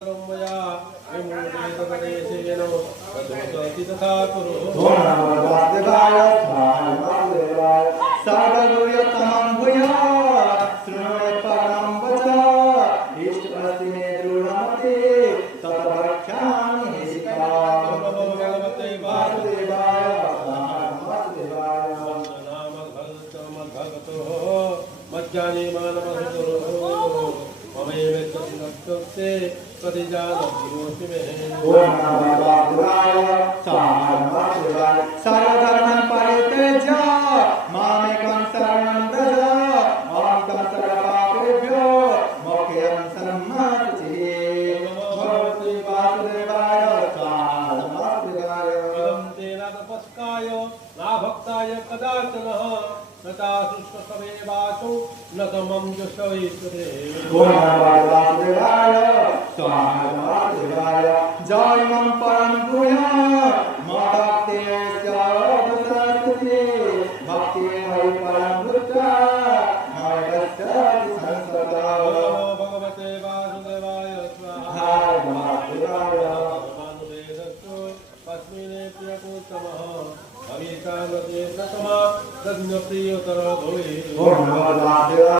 मया विमूढेतपदेशेन तदोषति तथा कुरु। ॐ नमो वासुदेवाय वासुदेवाय सर्वगुह्यतमं भूयात् शृणुमे परमं वचः इष्टमस्ति मे दृढमते तद्वक्ष्यामि हितम्। नमो भगवते वासुदेवाय वासुदेवाय मद्भगतो मज्जाने मानवसुतो ममेवेत्तसिद्धस्ते प्रतिजानति मे। ॐ नमो वासुदेवाय वासुदेवाय सर्वधर्मान् परित्यज्य मामेकं शरणं व्रज अहं तं सर्वपापेभ्यो मोक्षयं शरणमस्ति। भगवते वासुदेवाय वासुदेवाय इदं तेन तपस्काय नाभक्ताय कदाचन नता शुष्कसमे वाचो न तमं जुष्टवैश्वरे। ॐ नमो वासुदेवाय वासुदेवाय जय मम परम भूयात् भक्तेश्च दशरथते भक्ति हरि परम भूता नमस्ते संसदा। नमो भगवते वासुदेवाय स्वाहा। वासुदेवाय मानुवेदस्तु अस्मिन् प्रियपुत्तमः अविकामते प्रथमा तज्ञप्रियतर भवे। ॐ नमो वासुदेवाय